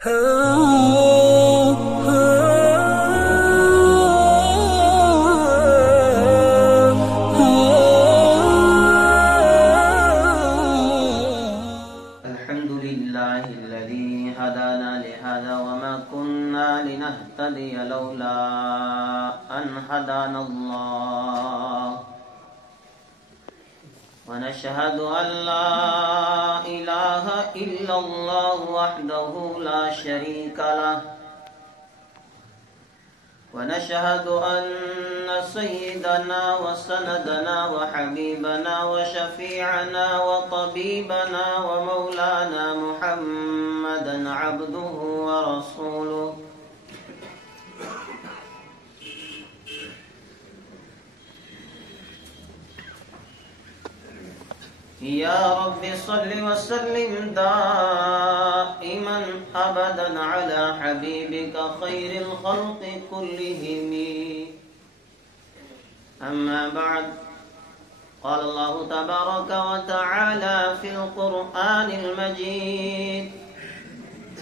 الحمد لله الذي هدانا لهذا وما كنا لنهتدي لولا أن هدانا الله ونشهد أن لا إله إلا الله وحده لا شريك له ونشهد أن سيدنا وسندنا وحبيبنا وشفيعنا وطبيبنا ومولانا محمدا عبده ورسوله يا رب صل وسلم دائما أبدا على حبيبك خير الخلق كلهم أما بعد قال الله تبارك وتعالى في القرآن المجيد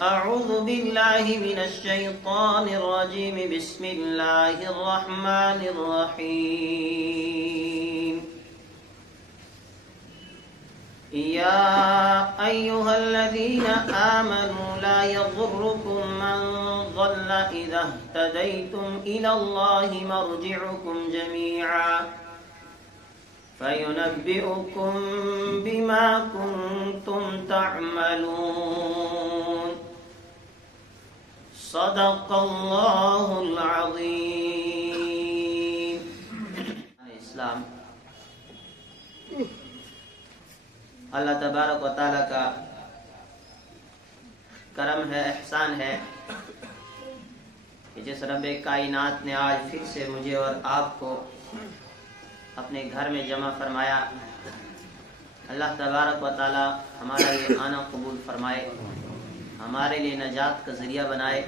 أعوذ بالله من الشيطان الرجيم بسم الله الرحمن الرحيم يا أيها الذين آمنوا لا يضركم من ضل إذا اهتديتم إلى الله مرجعكم جميعا فينبئكم بما كنتم تعملون صدق الله العظيم. اسلام اللہ تبارک و تعالیٰ کا کرم ہے، احسان ہے کہ جس رب کائنات نے آج پھر سے مجھے اور آپ کو اپنے گھر میں جمع فرمایا. اللہ تبارک و تعالیٰ ہمارا یہ آنا قبول فرمائے، ہمارے لیے نجات کا ذریعہ بنائے.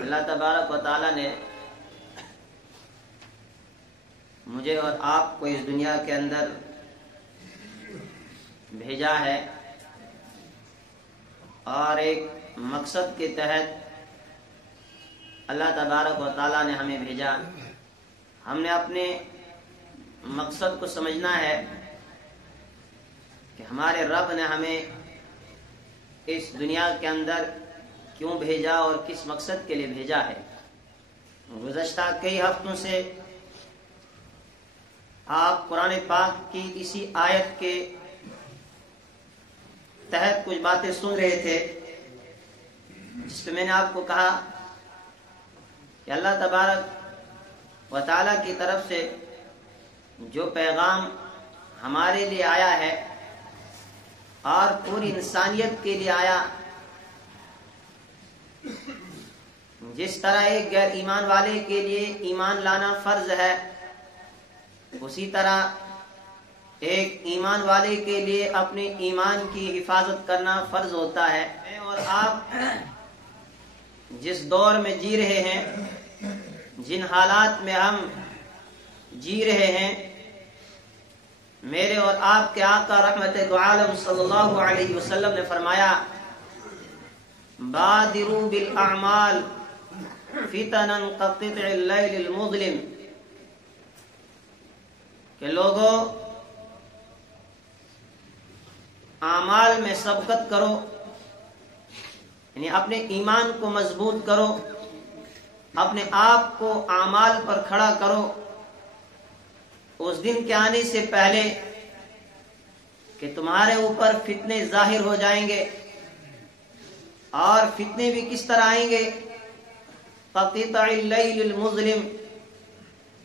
اللہ تبارک و تعالیٰ نے مجھے اور آپ کو اس دنیا کے اندر بھیجا ہے اور ایک مقصد کے تحت اللہ تبارک و تعالیٰ نے ہمیں بھیجا. ہم نے اپنے مقصد کو سمجھنا ہے کہ ہمارے رب نے ہمیں اس دنیا کے اندر کیوں بھیجا اور کس مقصد کے لیے بھیجا ہے. گزشتہ کئی ہفتوں سے آپ قرآن پاک کی اسی آیت کے تحت کچھ باتیں سن رہے تھے جس پہ میں نے آپ کو کہا کہ اللہ تبارک و تعالیٰ کی طرف سے جو پیغام ہمارے لیے آیا ہے اور پوری انسانیت کے لیے آیا، جس طرح ایک غیر ایمان والے کے لیے ایمان لانا فرض ہے، اسی طرح ایک ایمان والے کے لیے اپنے ایمان کی حفاظت کرنا فرض ہوتا ہے. اور آپ جس دور میں جی رہے ہیں، جن حالات میں ہم جی رہے ہیں، میرے اور آپ کے آقا رحمت دو عالم صلی اللہ علیہ وسلم نے فرمایا بادروا بالاعمال فتنا كقطع الليل المظلم، کہ لوگوں اعمال میں سبقت کرو، یعنی اپنے ایمان کو مضبوط کرو، اپنے آپ کو اعمال پر کھڑا کرو اس دن کے آنے سے پہلے کہ تمہارے اوپر فتنے ظاہر ہو جائیں گے. اور فتنے بھی کس طرح آئیں گے؟ قطع اللیل المظلم،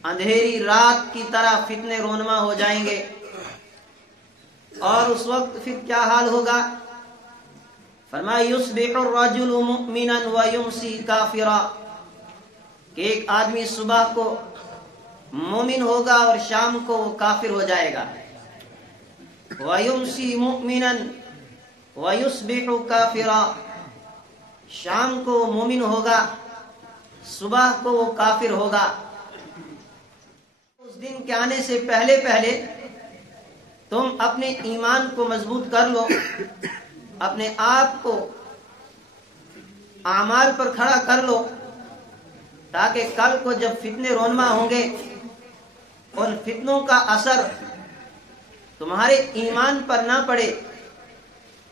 اندھیری رات کی طرح فتنے رونما ہو جائیں گے. اور اس وقت پھر کیا حال ہوگا؟ فرمایا یصبح الرجل مؤمنا ویمسی کافرا، کہ ایک آدمی صبح کو مومن ہوگا اور شام کو وہ کافر ہو جائے گا. ویمسی مؤمنا ویصبح کافرا، شام کو وہ مومن ہوگا، صبح کو وہ کافر ہوگا. اس دن کے آنے سے پہلے پہلے تم اپنے ایمان کو مضبوط کر لو، اپنے آپ کو اعمال پر کھڑا کر لو، تاکہ کل کو جب فتنے رونما ہوں گے ان فتنوں کا اثر تمہارے ایمان پر نہ پڑے،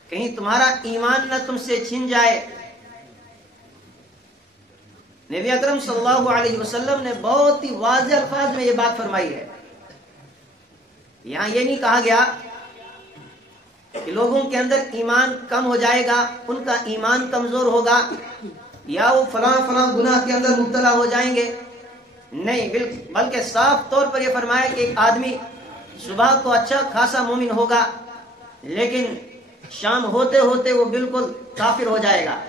کہیں تمہارا ایمان نہ تم سے چھن جائے۔ نبی اکرم صلی اللہ علیہ وسلم نے بہت ہی واضح الفاظ میں یہ بات فرمائی ہے۔ یہاں یہ نہیں کہا گیا کہ لوگوں کے اندر ایمان کم ہو جائے گا، ان کا ایمان کمزور ہوگا، یا وہ فلاں فلاں گناہ کے اندر مبتلا ہو جائیں گے، نہیں، بلکہ صاف طور پر یہ فرمایا کہ ایک آدمی صبح کو اچھا خاصا مومن ہوگا، لیکن شام ہوتے ہوتے وہ بالکل کافر ہو جائے گا۔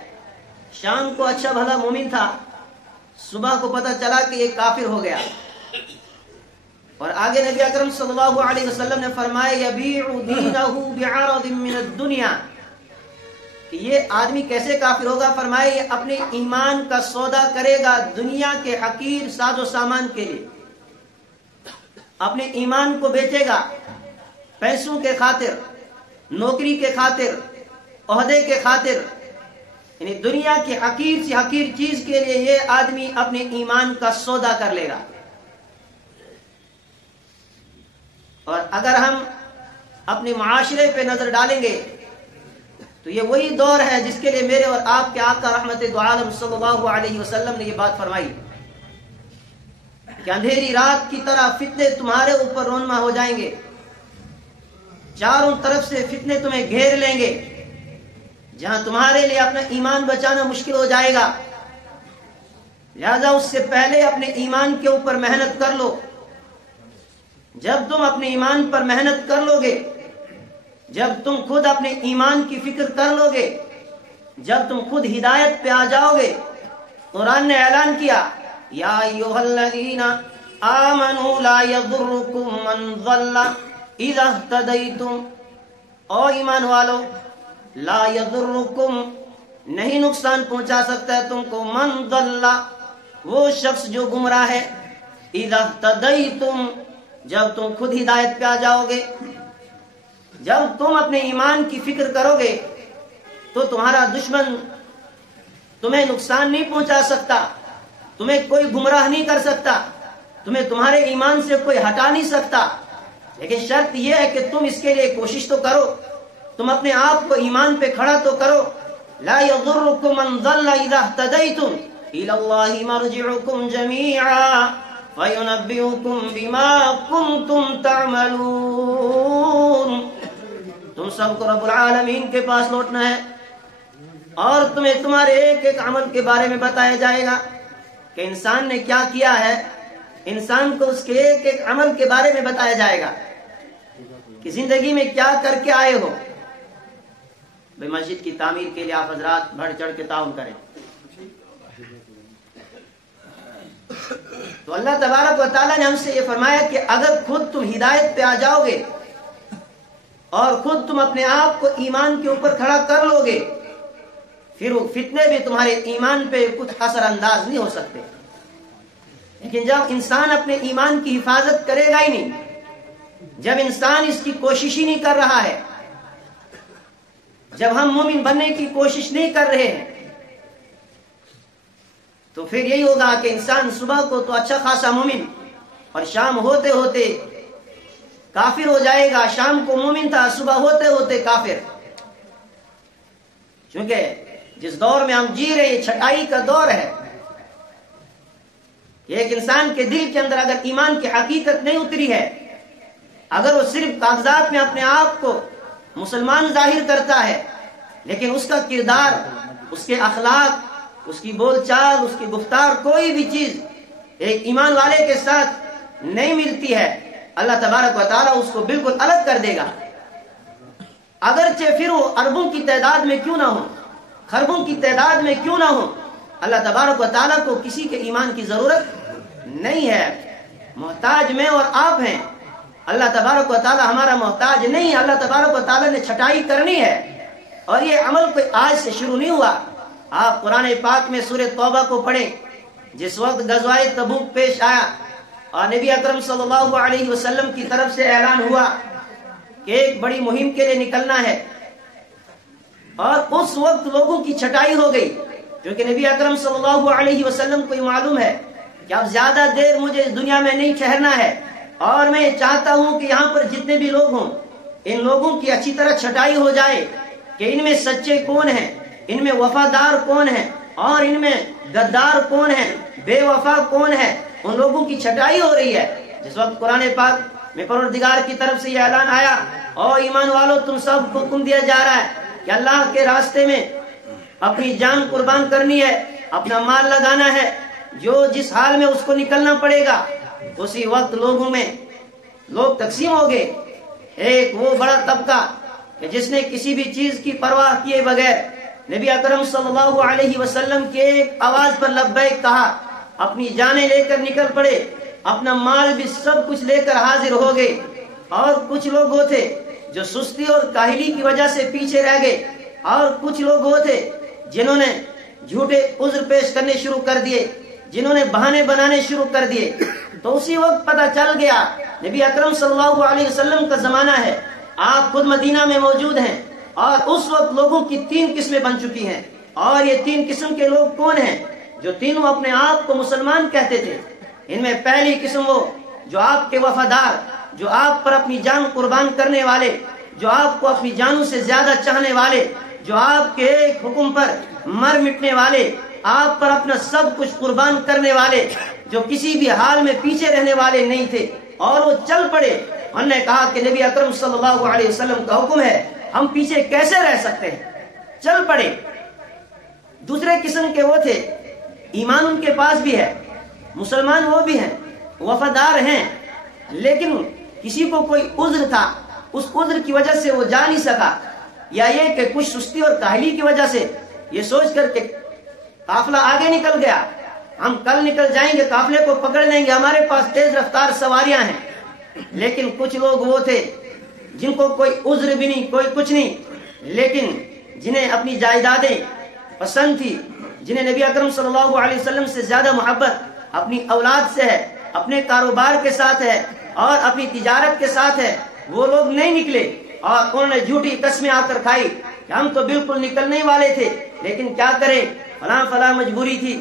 شام کو اچھا بھلا مومن تھا، صبح کو پتہ چلا کہ یہ کافر ہو گیا۔ اور آگے نبی اکرم صلی اللہ علیہ وسلم نے فرمایا یبیع دینہ بعرض من الدنیا، کہ یہ آدمی کیسے کافر ہوگا؟ فرمایا یہ اپنے ایمان کا سودا کرے گا دنیا کے حقیر ساز و سامان کے لیے، اپنے ایمان کو بیچے گا پیسوں کے خاطر، نوکری کے خاطر، عہدے کے خاطر، یعنی دنیا کی حقیر سے حقیر چیز کے لیے یہ آدمی اپنے ایمان کا سودا کر لے گا۔ اور اگر ہم اپنے معاشرے پہ نظر ڈالیں گے تو یہ وہی دور ہے جس کے لیے میرے اور آپ کے آقا رحمت دو عالم صلی اللہ علیہ وسلم نے یہ بات فرمائی کہ اندھیری رات کی طرح فتنے تمہارے اوپر رونما ہو جائیں گے، چاروں طرف سے فتنے تمہیں گھیر لیں گے، جہاں تمہارے لیے اپنا ایمان بچانا مشکل ہو جائے گا۔ لہذا اس سے پہلے اپنے ایمان کے اوپر محنت کر لو۔ جب تم اپنے ایمان پر محنت کر لو گے، جب تم خود اپنے ایمان کی فکر کر لو گے، جب تم خود ہدایت پہ آ جاؤ گے، قرآن نے اعلان کیا یا ایھا الذین آمنوا لا یضرکم من ضل اذا اہتدیتم، او ایمان والو، لا یضرکم، نہیں نقصان پہنچا سکتا ہے تم کو، من ضل، وہ شخص جو گمراہ ہے، اذا اہتدیتم، جب تم خود ہدایت پہ آ جاؤ گے۔ جب تم اپنے ایمان کی فکر کرو گے تو تمہارا دشمن تمہیں نقصان نہیں پہنچا سکتا، تمہیں کوئی گمراہ نہیں کر سکتا، تمہیں تمہارے ایمان سے کوئی ہٹا نہیں سکتا، لیکن شرط یہ ہے کہ تم اس کے لیے کوشش تو کرو، تم اپنے آپ کو ایمان پہ کھڑا تو کرو۔ لا یضرکم من ضل اذا اہتدیتم الی اللہ مرجعکم جمیعا فَيُنَبِّئُكُم بِمَا كُنتُمْ تَعْمَلُونَ، تم سب کو رب العالمین کے پاس لوٹنا ہے اور تمہیں تمہارے ایک ایک عمل کے بارے میں بتایا جائے گا کہ انسان نے کیا کیا ہے، انسان کو اس کے ایک ایک عمل کے بارے میں بتایا جائے گا کہ زندگی میں کیا کر کے آئے ہو۔ بھائی مسجد کی تعمیر کے لیے آپ حضرات بڑھ چڑھ کے تعاون کریں۔ تو اللہ تبارک و تعالیٰ نے ہم سے یہ فرمایا کہ اگر خود تم ہدایت پہ آ جاؤ گے اور خود تم اپنے آپ کو ایمان کے اوپر کھڑا کر لو گے، پھر وہ فتنے بھی تمہارے ایمان پہ کچھ اثر انداز نہیں ہو سکتے۔ لیکن جب انسان اپنے ایمان کی حفاظت کرے گا ہی نہیں، جب انسان اس کی کوشش ہی نہیں کر رہا ہے، جب ہم مومن بننے کی کوشش نہیں کر رہے ہیں، تو پھر یہی ہوگا کہ انسان صبح کو تو اچھا خاصا مومن اور شام ہوتے ہوتے کافر ہو جائے گا۔ شام کو مومن تھا، صبح ہوتے ہوتے کافر۔ کیونکہ جس دور میں ہم جی رہے ہیں چھٹائی کا دور ہے، کہ ایک انسان کے دل کے اندر اگر ایمان کی حقیقت نہیں اتری ہے، اگر وہ صرف کاغذات میں اپنے آپ کو مسلمان ظاہر کرتا ہے، لیکن اس کا کردار، اس کے اخلاق، اس کی بول چال، اس کی گفتار، کوئی بھی چیز ایک ایمان والے کے ساتھ نہیں ملتی ہے، اللہ تبارک و تعالیٰ اس کو بالکل الگ کر دے گا۔ اگرچہ پھر وہ اربوں کی تعداد میں کیوں نہ ہو، خربوں کی تعداد میں کیوں نہ ہو، اللہ تبارک و تعالیٰ کو کسی کے ایمان کی ضرورت نہیں ہے۔ محتاج میں اور آپ ہیں، اللہ تبارک و تعالیٰ ہمارا محتاج نہیں ہے۔ اللہ تبارک و تعالیٰ نے چھٹائی کرنی ہے، اور یہ عمل کوئی آج سے شروع نہیں ہوا۔ آپ قرآن پاک میں سورہ توبہ کو پڑھیں، جس وقت غزوہ تبوک پیش آیا اور نبی اکرم صلی اللہ علیہ وسلم کی طرف سے اعلان ہوا کہ ایک بڑی مہم کے لیے نکلنا ہے، اور اس وقت لوگوں کی چھٹائی ہو گئی، کیونکہ نبی اکرم صلی اللہ علیہ وسلم کو یہ معلوم ہے کہ اب زیادہ دیر مجھے اس دنیا میں نہیں ٹھہرنا ہے، اور میں چاہتا ہوں کہ یہاں پر جتنے بھی لوگ ہوں ان لوگوں کی اچھی طرح چھٹائی ہو جائے کہ ان میں سچے کون ہیں، ان میں وفادار کون ہیں، اور ان میں غدار کون ہیں، بے وفا کون ہے، ان لوگوں کی چھٹائی ہو رہی ہے۔ جس وقت قرآن پاک میں پروردگار کی طرف سے یہ اعلان آیا، او ایمان والو تم سب کو حکم دیا جا رہا ہے کہ اللہ کے راستے میں اپنی جان قربان کرنی ہے، اپنا مال لگانا ہے، جو جس حال میں اس کو نکلنا پڑے گا۔ اسی وقت لوگوں میں لوگ تقسیم ہو گئے، ایک وہ بڑا طبقہ کہ جس نے کسی بھی چیز کی پرواہ کیے بغیر نبی اکرم صلی اللہ علیہ وسلم کے ایک آواز پر لبیک کہا، اپنی جانیں لے کر نکل پڑے، اپنا مال بھی سب کچھ لے کر حاضر ہو گئے۔ اور کچھ لوگ وہ تھے جو سستی اور کاہلی کی وجہ سے پیچھے رہ گئے، اور کچھ لوگ وہ تھے جنہوں نے جھوٹے عذر پیش کرنے شروع کر دیے، جنہوں نے بہانے بنانے شروع کر دیے۔ تو اسی وقت پتہ چل گیا نبی اکرم صلی اللہ علیہ وسلم کا زمانہ ہے، آپ خود مدینہ میں موجود ہیں، اور اس وقت لوگوں کی 3 قسمیں بن چکی ہیں۔ اور یہ 3 قسم کے لوگ کون ہیں؟ جو تینوں اپنے آپ کو مسلمان کہتے تھے۔ ان میں پہلی قسم وہ جو آپ کے وفادار، جو آپ پر اپنی جان قربان کرنے والے، جو آپ کو اپنی جانوں سے زیادہ چاہنے والے، جو آپ کے ایک حکم پر مر مٹنے والے، آپ پر اپنا سب کچھ قربان کرنے والے، جو کسی بھی حال میں پیچھے رہنے والے نہیں تھے، اور وہ چل پڑے۔ انہوں نے کہا کہ نبی اکرم صلی اللہ علیہ وسلم کا حکم ہے، ہم پیچھے کیسے رہ سکتے ہیں، چل پڑے۔ دوسرے قسم کے وہ تھے، ایمان ان کے پاس بھی ہے، مسلمان وہ بھی ہیں، وفادار ہیں، لیکن کسی کو کوئی عذر تھا، اس عذر کی وجہ سے وہ جا نہیں سکا، یا یہ کہ کچھ سستی اور کاہلی کی وجہ سے یہ سوچ کر کہ قافلہ آگے نکل گیا، ہم کل نکل جائیں گے، قافلے کو پکڑ لیں گے، ہمارے پاس تیز رفتار سواریاں ہیں۔ لیکن کچھ لوگ وہ تھے جن کو کوئی عذر بھی نہیں، کوئی کچھ نہیں، لیکن جنہیں اپنی جائیدادیں پسند تھی، جنہیں نبی اکرم صلی اللہ علیہ وسلم سے زیادہ محبت اپنی اولاد سے ہے، اپنے کاروبار کے ساتھ ہے، اور اپنی تجارت کے ساتھ ہے، وہ لوگ نہیں نکلے، اور انہوں نے جھوٹی قسمیں آ کر کھائی کہ ہم تو بالکل نکلنے والے تھے، لیکن کیا کریں، فلاں مجبوری تھی۔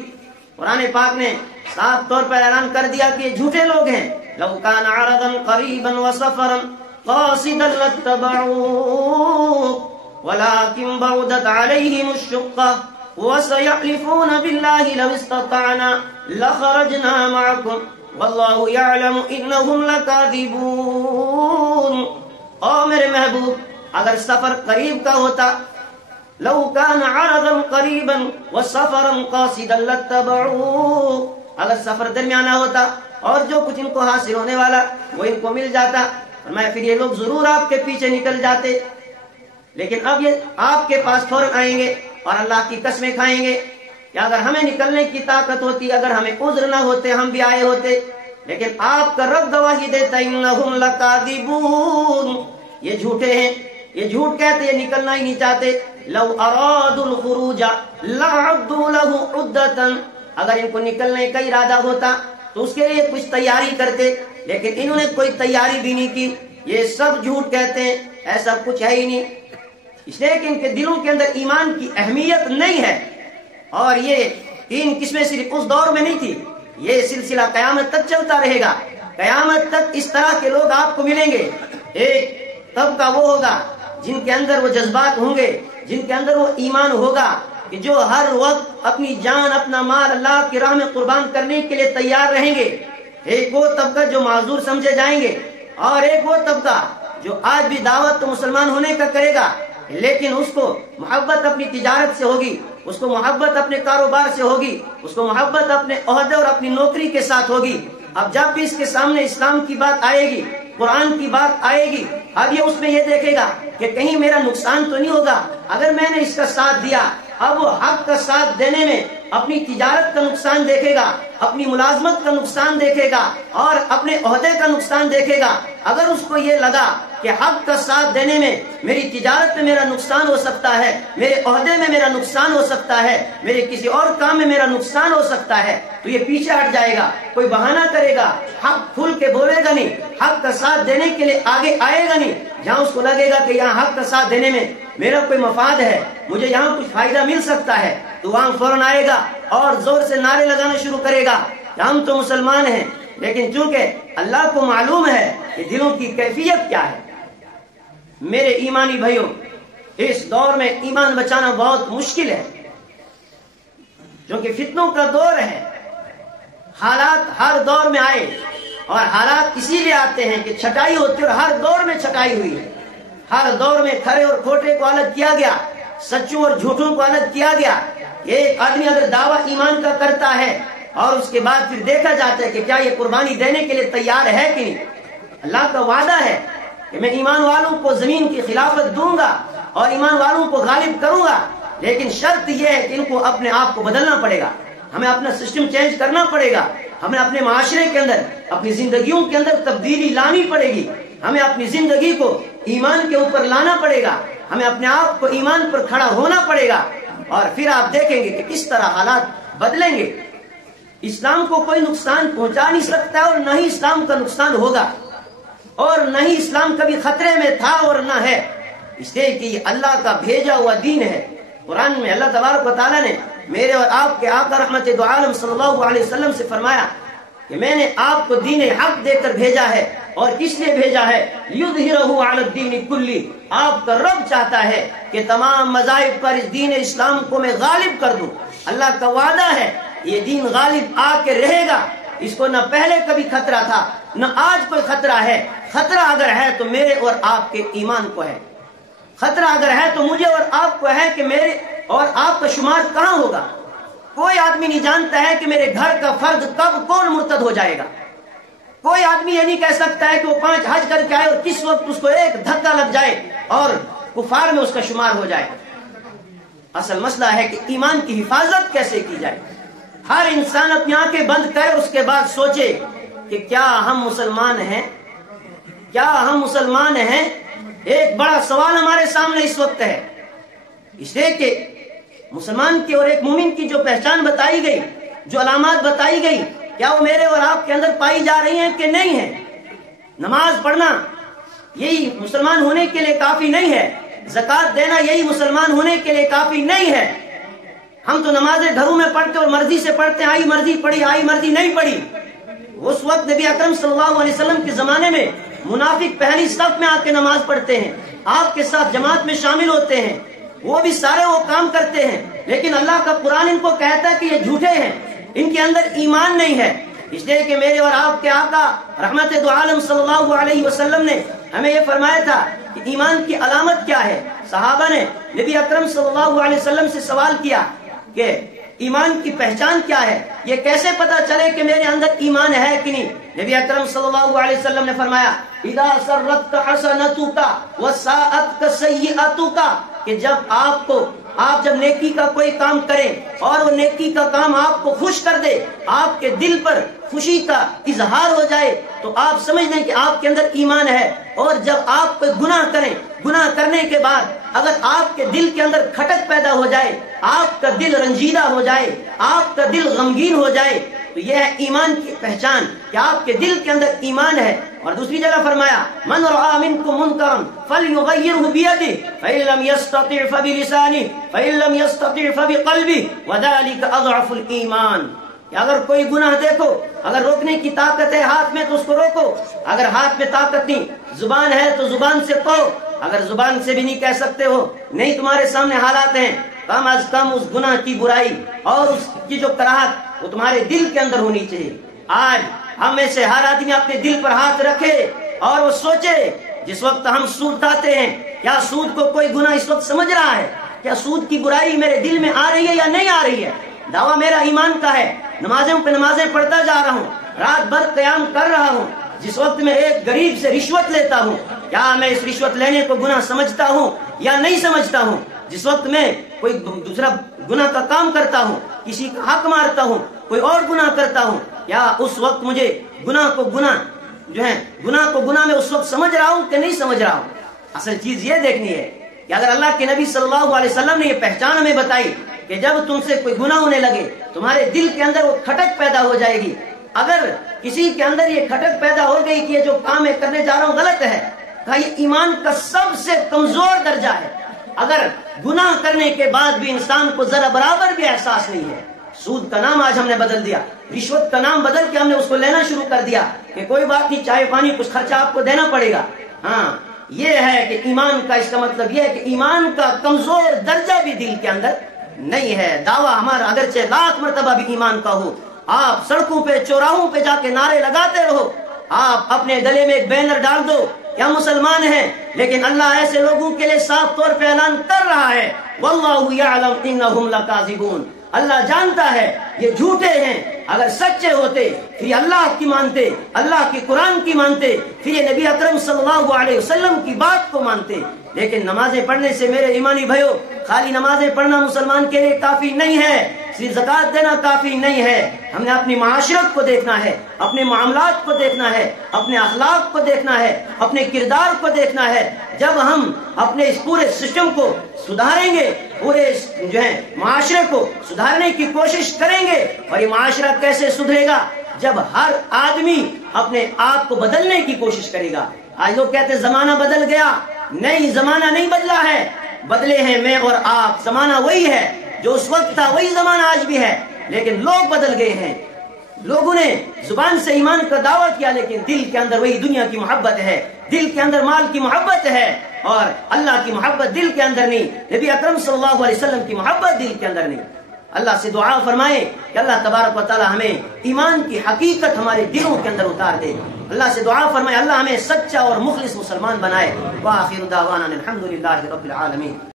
قرآن پاک نے صاف طور پر اعلان کر دیا کہ یہ جھوٹے لوگ ہیں۔ لو کان عرضا قریبا وسفرا قاصدا لاتبعوک ولكن بعدت عليهم الشقة وسيحلفون بالله لو استطعنا لخرجنا معكم والله يعلم إنهم لكاذبون۔ او میرے محبوب، اگر سفر قریب کا ہوتا، لو كان عرضا قریبا وسفرا قاصدا لاتبعوک، اگر سفر درمیانہ ہوتا اور جو کچھ ان کو حاصل ہونے والا وہ ان کو مل جاتا، فرمایا پھر یہ لوگ ضرور آپ کے پیچھے نکل جاتے، لیکن اب یہ آپ کے پاس فوراً آئیں گے اور اللہ کی قسمیں کھائیں گے کہ اگر ہمیں نکلنے کی طاقت ہوتی، اگر ہمیں عذر نہ ہوتے، ہم بھی آئے ہوتے، لیکن آپ کا رب گواہی دیتا انہم لکاذبون، یہ جھوٹے ہیں، یہ جھوٹ کہتے، یہ نکلنا ہی نہیں چاہتے۔ لو ارادوا الخروج لعدوا له عدة، اگر ان کو نکلنے کا ارادہ ہوتا تو اس کے لیے کچھ تیاری کرتے، لیکن انہوں نے کوئی تیاری بھی نہیں کی۔ یہ سب جھوٹ کہتے ہیں، ایسا کچھ ہے ہی نہیں، اس لیے کہ ان کے دلوں کے اندر ایمان کی اہمیت نہیں ہے۔ اور یہ 3 قسمیں صرف اس دور میں نہیں تھی، یہ سلسلہ قیامت تک چلتا رہے گا۔ قیامت تک اس طرح کے لوگ آپ کو ملیں گے۔ ایک طبقہ وہ ہوگا جن کے اندر وہ جذبات ہوں گے، جن کے اندر وہ ایمان ہوگا کہ جو ہر وقت اپنی جان، اپنا مال اللہ کی راہ میں قربان کرنے کے لیے تیار رہیں گے۔ ایک وہ طبقہ جو معذور سمجھے جائیں گے، اور ایک وہ طبقہ جو آج بھی دعوت تو مسلمان ہونے کا کرے گا، لیکن اس کو محبت اپنی تجارت سے ہوگی، اس کو محبت اپنے کاروبار سے ہوگی، اس کو محبت اپنے عہدے اور اپنی نوکری کے ساتھ ہوگی۔ اب جب بھی اس کے سامنے اسلام کی بات آئے گی، قرآن کی بات آئے گی، اب یہ اس میں یہ دیکھے گا کہ کہیں میرا نقصان تو نہیں ہوگا اگر میں نے اس کا ساتھ دیا۔ اب وہ حق کا ساتھ دینے میں اپنی تجارت کا نقصان دیکھے گا، اپنی ملازمت کا نقصان دیکھے گا، اور اپنے عہدے کا نقصان دیکھے گا۔ اگر اس کو یہ لگا کہ حق کا ساتھ دینے میں میری تجارت میں میرا نقصان ہو سکتا ہے، میرے عہدے میں میرا نقصان ہو سکتا ہے، میرے کسی اور کام میں میرا نقصان ہو سکتا ہے، تو یہ پیچھے ہٹ جائے گا، کوئی بہانہ کرے گا، حق کھل کے بولے گا نہیں، حق کا ساتھ دینے کے لیے آگے آئے گا نہیں۔ جہاں اس کو لگے گا کہ یہاں حق کا ساتھ دینے میں میرا کوئی مفاد ہے، مجھے یہاں کچھ فائدہ مل سکتا ہے، تو وہاں فوراً آئے گا اور زور سے نعرے لگانا شروع کرے گا کہ ہم تو مسلمان ہیں۔ لیکن چونکہ اللہ کو معلوم ہے کہ دلوں کی کیفیت کیا ہے، میرے ایمانی بھائیوں، اس دور میں ایمان بچانا بہت مشکل ہے، کیونکہ فتنوں کا دور ہے۔ حالات ہر دور میں آئے، اور حالات اسی لیے آتے ہیں کہ چھٹائی ہوتی ہے، اور ہر دور میں چھٹائی ہوئی ہے۔ ہر دور میں کھرے اور کھوٹے کو الگ کیا گیا، سچوں اور جھوٹوں کو الگ کیا گیا۔ ایک آدمی اگر دعویٰ ایمان کا کرتا ہے اور اس کے بعد پھر دیکھا جاتا ہے کہ کیا یہ قربانی دینے کے لیے تیار ہے کہ نہیں۔ اللہ کا وعدہ ہے کہ میں ایمان والوں کو زمین کی خلافت دوں گا اور ایمان والوں کو غالب کروں گا، لیکن شرط یہ ہے کہ ان کو اپنے آپ کو بدلنا پڑے گا، ہمیں اپنا سسٹم چینج کرنا پڑے گا، ہمیں اپنے معاشرے کے اندر، اپنی زندگیوں کے اندر تبدیلی لانی پڑے گی، ہمیں اپنی زندگی کو ایمان کے اوپر لانا پڑے گا، ہمیں اپنے آپ کو ایمان پر کھڑا ہونا پڑے گا، اور پھر آپ دیکھیں گے کہ کس طرح حالات بدلیں گے۔ اسلام کو کوئی نقصان پہنچا نہیں سکتا اور نہ ہی اسلام کا نقصان ہوگا، اور نہ ہی اسلام کبھی خطرے میں تھا اور نہ ہے، اس لیے کہ یہ اللہ کا بھیجا ہوا دین ہے۔ قرآن میں اللہ تبارک و تعالیٰ نے میرے اور آپ کے آقا رحمت دو عالم صلی اللہ علیہ وسلم سے فرمایا کہ میں نے آپ کو دین حق دے کر بھیجا ہے، اور کس لیے بھیجا ہے؟ لیظہرہ علی الدین کلی، آپ کا رب چاہتا ہے کہ تمام مذاہب پر اس دین اسلام کو میں غالب کر دوں۔ اللہ کا وعدہ ہے یہ دین غالب آ کے رہے گا، اس کو نہ پہلے کبھی خطرہ تھا نہ آج کوئی خطرہ ہے۔ خطرہ اگر ہے تو میرے اور آپ کے ایمان کو ہے، خطرہ اگر ہے تو مجھے اور آپ کو ہے کہ میرے اور آپ کا شمار کہاں ہوگا۔ کوئی آدمی نہیں جانتا ہے کہ میرے گھر کا فرد کب کون مرتد ہو جائے گا، کوئی آدمی یہ نہیں کہہ سکتا ہے کہ وہ 5 حج کر کے آئے اور کس وقت اس کو ایک دھکا لگ جائے اور کفار میں اس کا شمار ہو جائے۔ اصل مسئلہ ہے کہ ایمان کی حفاظت کیسے کی جائے۔ ہر انسان اپنی آنکھیں بند کرے اور اس کے بعد سوچے کہ کیا ہم مسلمان ہیں، کیا ہم مسلمان ہیں۔ ایک بڑا سوال ہمارے سامنے اس وقت ہے، اس لیے کہ مسلمان کی اور ایک مومن کی جو پہچان بتائی گئی، جو علامات بتائی گئی، کیا وہ میرے اور آپ کے اندر پائی جا رہی ہیں کہ نہیں ہے۔ نماز پڑھنا یہی مسلمان ہونے کے لیے کافی نہیں ہے، زکوٰۃ دینا یہی مسلمان ہونے کے لیے کافی نہیں ہے۔ ہم تو نمازیں گھروں میں پڑھتے اور مرضی سے پڑھتے ہیں، آئی مرضی پڑھی آئی مرضی نہیں پڑھی۔ اس وقت نبی اکرم صلی اللہ علیہ وسلم کے زمانے میں منافق پہلی صف میں آ کے نماز پڑھتے ہیں، آپ کے ساتھ جماعت میں شامل ہوتے ہیں، وہ بھی سارے وہ کام کرتے ہیں، لیکن اللہ کا قرآن ان کو کہتا ہے کہ یہ جھوٹے ہیں، ان کے اندر ایمان نہیں ہے۔ اس لیے کہ میرے اور آپ کے آقا رحمت دو عالم صلی اللہ علیہ وسلم نے ہمیں یہ فرمایا تھا کہ ایمان کی علامت کیا ہے۔ صحابہ نے نبی اکرم صلی اللہ علیہ وسلم سے سوال کیا کہ ایمان کی پہچان کیا ہے، یہ کیسے پتا چلے کہ میرے اندر ایمان ہے کہ نہیں۔ نبی اکرم صلی اللہ علیہ وسلم نے فرمایا اذا سرتک حسنتک وساءتک سیئتک، کہ آپ جب نیکی کا کوئی کام کریں اور وہ نیکی کا کام آپ کو خوش کر دے، آپ کے دل پر خوشی کا اظہار ہو جائے، تو آپ سمجھ لیں کہ آپ کے اندر ایمان ہے۔ اور جب آپ کوئی گناہ کریں، گناہ کرنے کے بعد اگر آپ کے دل کے اندر کھٹک پیدا ہو جائے، آپ کا دل رنجیدہ ہو جائے، آپ کا دل غمگین ہو جائے، تو یہ ہے ایمان کی پہچان کہ آپ کے دل کے اندر ایمان ہے۔ اور دوسری جگہ فرمایا من رأى منكم منكرا فليغيره بيده فإن لم يستطع فبلسانه فإن لم يستطع فبقلبه وذلك أضعف الإيمان، کہ اگر کوئی گناہ دیکھو، اگر روکنے کی طاقت ہے ہاتھ میں تو اس کو روکو، اگر ہاتھ میں طاقت نہیں، زبان ہے تو زبان سے کہو، اگر زبان سے بھی نہیں کہہ سکتے ہو، نہیں تمہارے سامنے حالات ہیں، کم از کم اس گناہ کی برائی اور اس کی جو کراہت وہ تمہارے دل کے اندر ہونی چاہیے۔ آج ہم میں سے ہر آدمی اپنے دل پر ہاتھ رکھے اور وہ سوچے جس وقت ہم سود کھاتے ہیں، کیا سود کو کوئی گناہ اس وقت سمجھ رہا ہے؟ کیا سود کی برائی میرے دل میں آ رہی ہے یا نہیں آ رہی ہے؟ دعویٰ میرا ایمان کا ہے، نمازوں پہ نمازیں پڑھتا جا رہا ہوں، رات بھر قیام کر رہا ہوں، جس وقت میں ایک غریب سے رشوت لیتا ہوں، کیا میں اس رشوت لینے کو گناہ سمجھتا ہوں یا نہیں سمجھتا ہوں؟ جس وقت میں کوئی دوسرا گناہ کا کام کرتا ہوں، کسی کا حق مارتا ہوں، کوئی اور گناہ کرتا ہوں، یا اس وقت مجھے گناہ کو گناہ میں اس وقت سمجھ رہا ہوں کہ نہیں سمجھ رہا ہوں؟ اصل چیز یہ دیکھنی ہے کہ اگر اللہ کے نبی صلی اللہ علیہ وسلم نے یہ پہچان ہمیں بتائی کہ جب تم سے کوئی گناہ ہونے لگے تمہارے دل کے اندر وہ کھٹک پیدا ہو جائے گی۔ اگر کسی کے اندر یہ کھٹک پیدا ہو گئی کہ یہ جو کام میں کرنے جا رہا ہوں غلط ہے، کہا یہ ایمان کا سب سے کمزور درجہ ہے. اگر گناہ کرنے کے بعد بھی انسان کو ذرا برابر بھی احساس نہیں ہے. سود کا نام آج ہم نے بدل دیا, رشوت کا نام بدل کے ہم نے اس کو لینا شروع کر دیا کہ کوئی بات نہیں, چائے پانی کچھ خرچہ آپ کو دینا پڑے گا. ہاں یہ ہے کہ ایمان کا, اس کا مطلب یہ ہے کہ ایمان کا کمزور درجہ بھی دل کے اندر نہیں ہے. دعویٰ ہمارا اگرچہ لاکھ مرتبہ بھی ایمان کا ہو, آپ سڑکوں پہ چوراہوں پہ جا کے نعرے لگاتے رہو, آپ اپنے گلے میں ایک بینر ڈال دو کہ ہم مسلمان ہیں, لیکن اللہ ایسے لوگوں کے لیے صاف طور پہ اعلان کر رہا ہے واللہ یعلم انہم لکاذبون, اللہ جانتا ہے یہ جھوٹے ہیں. اگر سچے ہوتے پھر یہ اللہ کی مانتے, اللہ کی قرآن کی مانتے, پھر یہ نبی اکرم صلی اللہ علیہ وسلم کی بات کو مانتے. لیکن نمازیں پڑھنے سے میرے ایمانی بھائیو, خالی نمازیں پڑھنا مسلمان کے لیے کافی نہیں ہے, صرف زکوٰۃ دینا کافی نہیں ہے. ہم نے اپنی معاشرت کو دیکھنا ہے, اپنے معاملات کو دیکھنا ہے, اپنے اخلاق کو دیکھنا ہے, اپنے کردار کو دیکھنا ہے. جب ہم اپنے اس پورے سسٹم کو سدھاریں گے, پورے جو ہے معاشرے کو سدھارنے کی کوشش کریں گے, اور یہ معاشرہ کیسے سدھرے گا؟ جب ہر آدمی اپنے آپ کو بدلنے کی کوشش کرے گا. آج لوگ کہتے ہیں زمانہ بدل گیا. نہیں, زمانہ نہیں بدلا ہے, بدلے ہیں میں اور آپ. زمانہ وہی ہے جو اس وقت تھا, وہی زمانہ آج بھی ہے, لیکن لوگ بدل گئے ہیں. لوگوں نے زبان سے ایمان کا دعویٰ کیا, لیکن دل کے اندر وہی دنیا کی محبت ہے, دل کے اندر مال کی محبت ہے, اور اللہ کی محبت دل کے اندر نہیں, نبی اکرم صلی اللہ علیہ وسلم کی محبت دل کے اندر نہیں. اللہ سے دعا فرمائیں کہ اللہ تبارک و تعالی ہمیں ایمان کی حقیقت ہمارے دلوں کے اندر اتار دے. اللہ سے دعا فرمائیں اللہ ہمیں سچا اور مخلص مسلمان بنائے. وآخر دعوانا الحمد للہ رب العالمین.